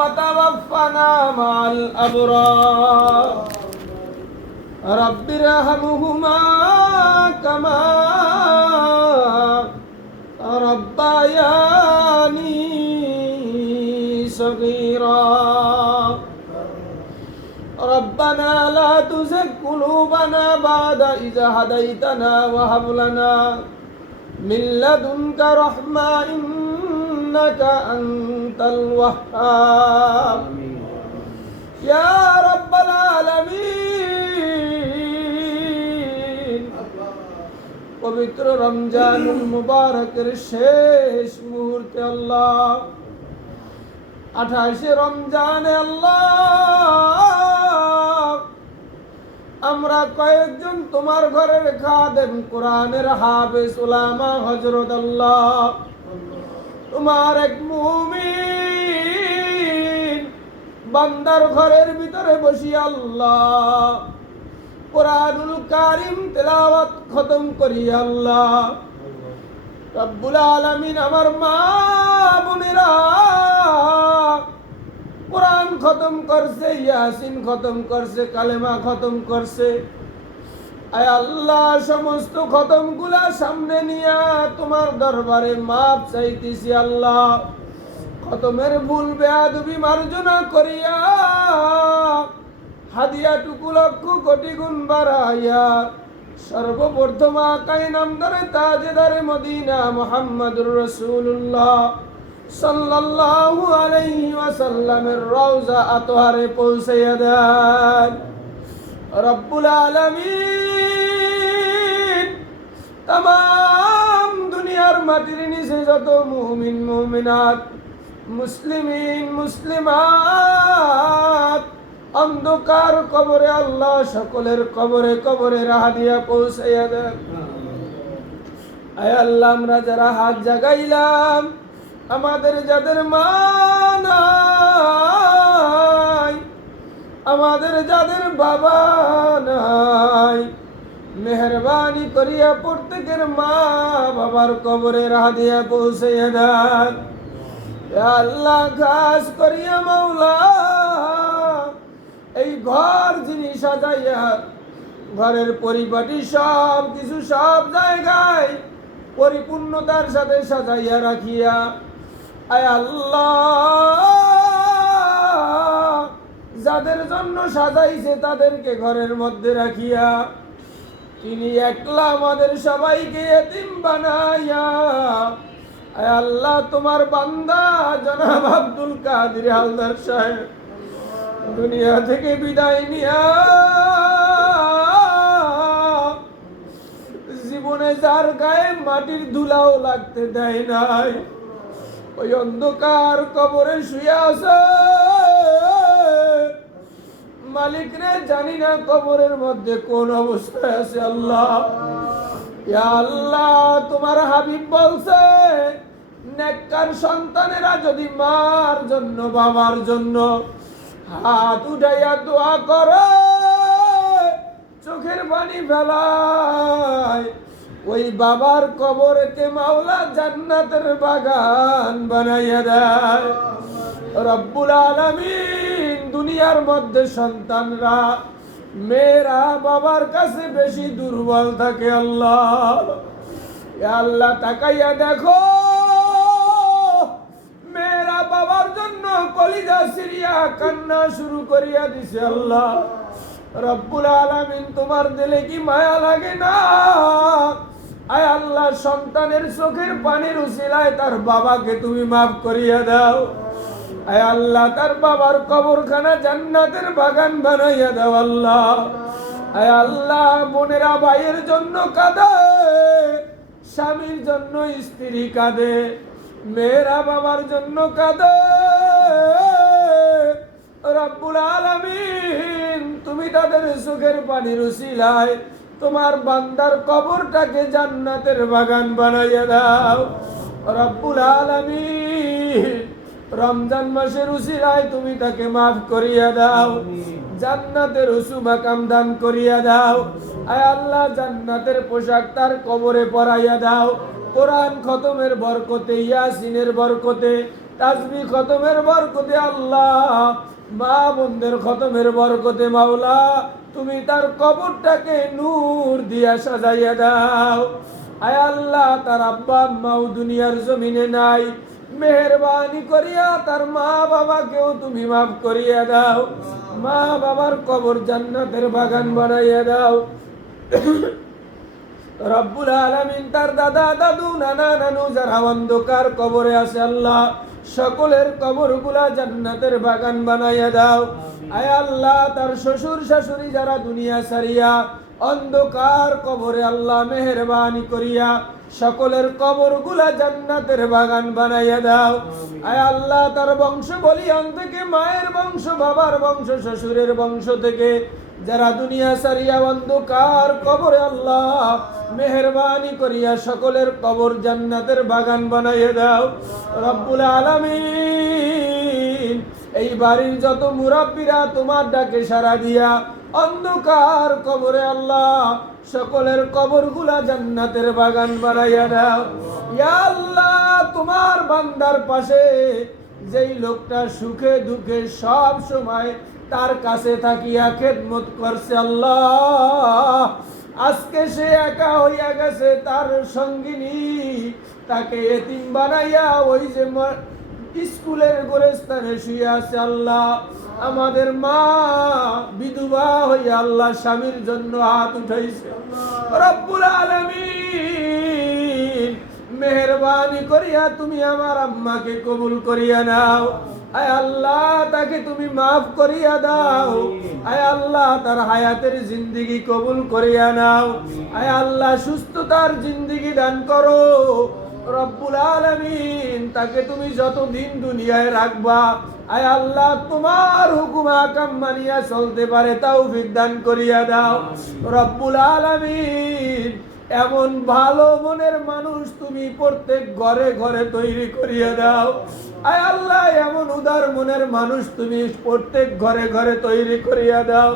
وتوفنا مع الأبرار. رب ارحمهما كما ربياني صغيرا. ربنا لا تزغ قلوبنا بعد إذا هديتنا وهب لنا من لدنك رحمة إنك أنت الوهاب يا رب العالمين পবিত্র রমজানুল মুবারকের শেষ মুহূর্তে আল্লাহ আঠাশে রমজানে আল্লাহ আমরা কয়েকজন তোমার ঘরের খাদেম কোরআনের হাফেজ উলামা হজরত আল্লাহ তোমার এক মুমিন বান্দার ঘরের ভিতরে বসি আল্লাহ। কোরআনুল কারিম তেলাওয়াত খতম করি আল্লাহ। রব্বুল আলামিন আমার মা বোনেরা কোরআন খতম করছে, ইয়াসিন খতম করছে, কালেমা খতম করছে। আয় আল্লাহ, সমস্ত খতমগুলা সামনে নিয়া তোমার দরবারে মাপ চাইতেছি আল্লাহ। খতমের ভুল বেয়াদবি মার্জনা করিয়া হাদিয়া টুকু লক্ষ কোটি গুণ বাড়াইয়া সর্বপ্রথম আকাই নাম ধরে তাজেদারে মদিনা মোহাম্মদুর রসুল্লাহ সাল্লাল্লাহু আলাইহি ওয়াসাল্লামের রওজা আতহারে পৌঁছাইয়া দেন। রব্বুল আলামিন তাম দুনিয়ার মাটির নিচে যত মুমিন, মুমিনাত, মুসলিমিন, মুসলিমাত, অন্ধকার কবরে আল্লাহ সকলের কবরে কবরে রাহা দিয়া পৌঁছাইয়া দেন। আয় আল্লাহ, আমরা যারা হাত জাগাইলাম, আমাদের যাদের মা নাই, আমাদের যাদের বাবা নাই মেহরবানি করিয়া প্রত্যেকের মা বাবার কবরে রাহ দিয়া পৌঁছাইয়া দেন। আল্লাহ ঘাস করিয়া মাওলা, এই ঘর যিনি সাজাইয়া, ঘরের পরিপাটি সব কিছু সব জায়গায় পরিপূর্ণতার সাথে সাজাইয়া রাখিয়া আয় আল্লাহ, যাদের জন্য সাজাইছে তাদেরকে ঘরের মধ্যে রাখিয়া তিনি একলা আমাদের সবাইকে এতিম বানাইয়া আল্লাহ তোমার বান্দা জনাব আব্দুল কাদের হালদার সাহেব দুনিয়া থেকে বিদায় নিয়া, জীবনে যার গায়ে মাটির ধুলাও লাগতে দেয় নাই, ওই অন্ধকার কবরে শুয়ে আছে। মালিক রে, জানি না কবরের মধ্যে কোন অবস্থায় আছে আল্লাহ। আল্লাহ, তোমার হাবিব বলছে, নেককার সন্তানেরা যদি মার জন্য, বাবার জন্য হাত উঠাইয়া দোয়া করে, চোখের পানি ফেলায়, ওই বাবার কবরকে মাওলা জান্নাতের বাগান বানাইয়া দেয়। রব্বুল আলামিন দুনিয়ার মধ্যে সন্তানরা, মেয়েরা বাবার কাছে বেশি দুর্বল থাকে আল্লাহ। আল্লাহ তাকাইয়া দেখো, মেয়েরা বাবার জন্য কলিজা সিরিয়া কান্না শুরু করিয়া দিছে আল্লাহ। রব্বুল আলামিন তোমার দিলে কি মায়া লাগে না? আয় আল্লাহ, সন্তানের চোখের পানির উসিলায় তার বাবাকে তুমি মাফ করিয়া দাও। আয় আল্লাহ, তার বাবার কবরখানা জান্নাতের বাগান বানাইয়া দাও আল্লাহ। আয় আল্লাহ, বোনেরা, ভাইয়ের জন্য কাঁদে, স্বামীর জন্য স্ত্রী কাঁদে, মেয়েরা বাবার জন্য কাঁদে। রব্বুল আলামিন, তুমি তাদের সুখের পানির উসিলায় তোমার বান্দার কবরটাকে জান্নাতের বাগান বানাইয়া দাও। রব্বুল আলামিন রমজান মাসের উসিলায় তুমি তাকে মাফ করিয়া দাও। জান্নাতের উসু মাকাম দান করিয়া দাও। আয় আল্লাহ জান্নাতের পোশাক তার কবরে পরাইয়া দাও। কোরআন খতমের বরকতে ইয়াসিনের বরকতে তাজবি খতমের বরকতে আল্লাহ মা বোনদের খতমের বরকতে মাওলা তুমি তার কবরটাকে নূর দিয়া সাজাইয়া দাও। আয় আল্লাহ তার আব্বা আম্মাও দুনিয়ার জমিনে নাই। মেহরবানি করিয়া তার মা বাবাকেও তুমি মাফ করিয়া দাও। মা বাবার কবর জান্নাতের বাগান বানাইয়া দাও। রব্বুল আলামিন তার দাদা, দাদু, নানা, নানু যারা অন্ধকার কবরে আছে আল্লাহ, সকলের কবরগুলা জান্নাতের বাগান বানাইয়া দাও। আয় আল্লাহ, তার শ্বশুর, শাশুড়ি যারা দুনিয়া সারিয়া অন্ধকার কবরে আল্লাহ মেহরবানি করিয়া সকলের কবরগুলা জান্নাতের বাগান বানাইয়া দাও। আয় আল্লাহ তার বংশ বলিয়ান থেকে মায়ের বংশ বাবার বংশ শ্বশুরের বংশ থেকে। যারা দুনিয়া সারিয়া অন্ধকার কবরে আল্লাহ মেহরবানি করিয়া সকলের কবর জান্নাতের বাগান বানাইয়া দাও। রব্বুল আলামিন এই বাড়ির যত মুরাব্বিরা তোমার ডাকে সারা দিয়া অন্ধকার কবরে আল্লাহ, সকলের কবরগুলা জান্নাতের বাগান বানাইয়া দাও। ইয়া আল্লাহ, তোমার বান্দার পাশে যেই লোকটা সুখে দুঃখে সব সময় তার কাছে থাকিয়া খেদমত করছে আল্লাহ। আজকে সে একা হইয়া গেছে, তার সঙ্গিনী তাকে এতিম বানাইয়া ওই যে স্কুলের গোরস্থানে শুয়ে আছে আল্লাহ। আমাদের মা বিধবা হইয়া আল্লাহ স্বামীর জন্য হাত উঠাইছে। রব্বুল আলামিন, মেহরবানি করিয়া তুমি আমার আম্মাকে কবুল করিয়া নাও। আয় আল্লাহ, তাকে তুমি মাফ করিয়া দাও। আয় আল্লাহ, তার হায়াতের জিন্দিগি কবুল করিয়া নাও। আয় আল্লাহ, সুস্থতার জিন্দিগি দান করো। রব্বুল আলামিন, তাকে তুমি যতদিন দুনিয়ায় রাখবা, আয় আল্লাহ, তোমার হুকুম আকাম মানিয়া চলতে পারে তাও দান করিয়া দাও। রব্বুল আলামিন, এমন ভালো মনের মানুষ তুমি প্রত্যেক ঘরে ঘরে তৈরি করিয়া দাও। আয় আল্লাহ, এমন উদার মনের মানুষ তুমি প্রত্যেক ঘরে ঘরে তৈরি করিয়া দাও।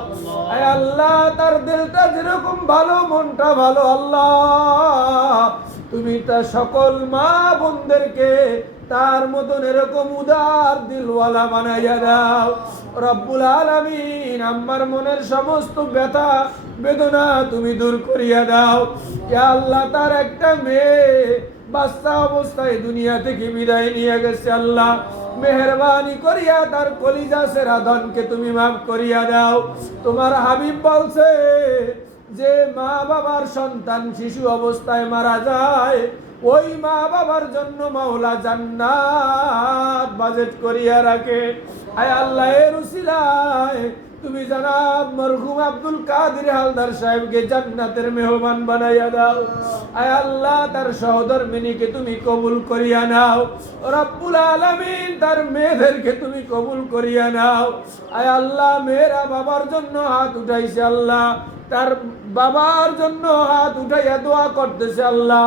আয় আল্লাহ, তার দিলটা যেরকম ভালো, মনটা ভালো, আল্লাহ। তুমি তার সকল মা বোনদেরকে তার মতন এরকম উদার দিলওয়ালা বানাইয়া দাও। রব্বুল আলামিন, আমার মনের সমস্ত ব্যথা, বেদনা তুমি দূর করিয়া দাও। আল্লাহ, তার একটা মেয়ে বাচ্চা অবস্থায় দুনিয়া থেকে বিদায় নিয়ে গেছে আল্লাহ। মেহরবানি করিয়া তার কলিজা সেরা ধনকে তুমি মাফ করিয়া দাও। তোমার হাবিব বলছে যে মা বাবার সন্তান শিশু অবস্থায় মারা যায়, ওই মা বাবার জন্য মাওলা জান্নাত বাজেট করিয়া রাখে। আয় আল্লাহ এর উসিলায় তুমি জানাব মরহুম আব্দুল কাদের হালদার সাহেবকে জান্নাতের মেহমান বানাইয়া দাও। আয় আল্লাহ, তার সহধর্মিনীকে তুমি কবুল করিয়া নাও। রব্বুল আলামিন তার মেয়েদেরকে তুমি কবুল করিয়া নাও। আয় আল্লাহ, মেয়েরা বাবার জন্য হাত উঠাইছে আল্লাহ। তার বাবার জন্য হাত উঠাইয়া দোয়া করতেছে আল্লাহ।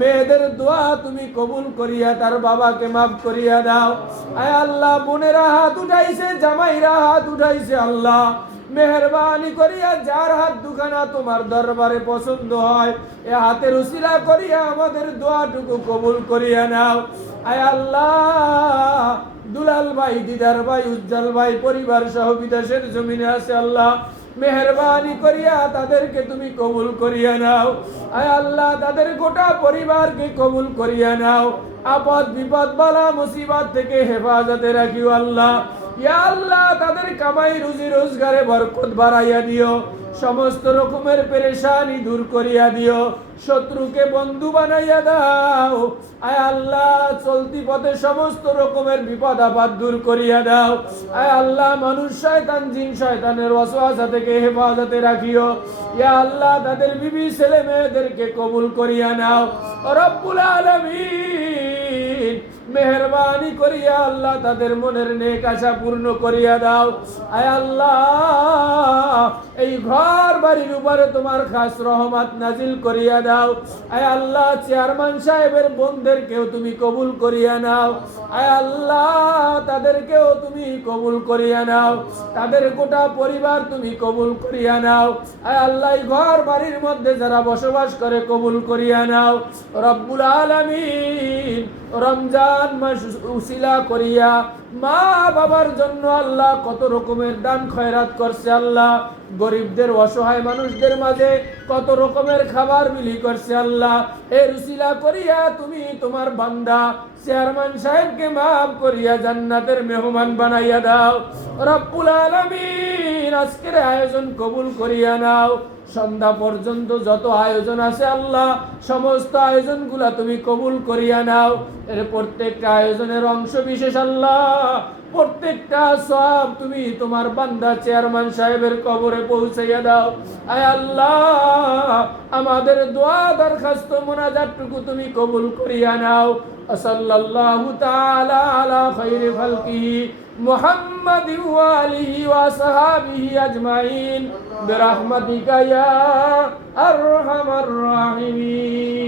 মেয়েদের দোয়া তুমি কবুল করিয়া তার বাবাকে মাফ করিয়া দাও। আয় আল্লাহ, বোনেরা হাত উঠাইছে, জামাইরা হাত উঠাইছে আল্লাহ। মেহরবানি করিয়া যার হাত দুখানা তোমার দরবারে পছন্দ হয়, এ হাতের উসিলা করিয়া আমাদের দোয়াটুকু কবুল করিয়া নাও। আয় আল্লাহ, দুলাল ভাই, দিদার ভাই, উজ্জ্বল ভাই পরিবার সহ বিদেশের জমিনে আছে আল্লাহ। মেহরবানি করিয়া তাদেরকে তুমি কবুল করিয়া নাও। আয় আল্লাহ, তাদের গোটা পরিবারকে কবুল করিয়া নাও। আপদ বিপদ বালা মুসিবত থেকে হেফাজতে রাখিও আল্লাহ। ইয়া আল্লাহ, তাদের কামাই, রুজি, রোজগারে বরকত বাড়াইয়া দিও। সমস্ত রকমের পেরেশানি দূর করিয়া দিও। শত্রুকে বন্ধু বানাইয়া দাও। আয় আল্লাহ, চলতি পথে সমস্ত রকমের বিপদ আপদ দূর করিয়া দাও। আয় আল্লাহ, মানুষ শয়তান, জিন শয়তানের ওয়াসওয়াসা থেকে হেফাজতে রাখিও। ইয়া আল্লাহ, তাদের বিবি ছেলে মেয়েদেরকে কবুল করিয়া নাও। রব্বুল আলামিন। মেহরবানি করিয়া আল্লাহ তাদের মনের নেক আশা পূর্ণ করিয়া দাও। আয় আল্লাহ, এই ঘর বাড়ির উপরে তোমার খাস রহমত নাজিল করিয়া দাও। আয় আল্লাহ, চেয়ারম্যান সাহেবের বোনদেরকেও তুমি কবুল করিয়া নাও। আয় আল্লাহ, তাদেরকেও তুমি কবুল করিয়া নাও। তাদের গোটা পরিবার তুমি কবুল করিয়া নাও। আয় আল্লাহ, এই ঘর বাড়ির মধ্যে যারা বসবাস করে কবুল করিয়া নাও। রব্বুল আলামিন রমজান রমজান মাস উসিলা করিয়া মা বাবার জন্য আল্লাহ কত রকমের দান খয়রাত করছে আল্লাহ। গরিবদের, অসহায় মানুষদের মাঝে কত রকমের খাবার বিলি করছে আল্লাহ। এর উসিলা করিয়া তুমি তোমার বান্দা, চেয়ারম্যান সাহেবকে মাফ করিয়া জান্নাতের মেহমান বানাইয়া দাও। রব্বুল আলামিন আজকের আয়োজন কবুল করিয়া নাও। সন্ধ্যা পর্যন্ত যত আয়োজন আছে আল্লাহ, সমস্ত আয়োজনগুলা তুমি কবুল করিয়া নাও। এর প্রত্যেকটা আয়োজনের অংশ বিশেষ আল্লাহ। প্রত্যেকটা সব তুমি তোমার বান্দা চেয়ারম্যান সাহেবের কবরে পৌঁছাইয়া দাও আয় আল্লাহ আমাদের দোয়া দরখাস্ত মোনাজাতটুকু তুমি কবুল করিয়া নাও সাল্লাল্লাহু তাআলা আলা খাইরি খালকিহি محمد وآله وصحابه أجمعين برحمتك يا أرحم الراحمين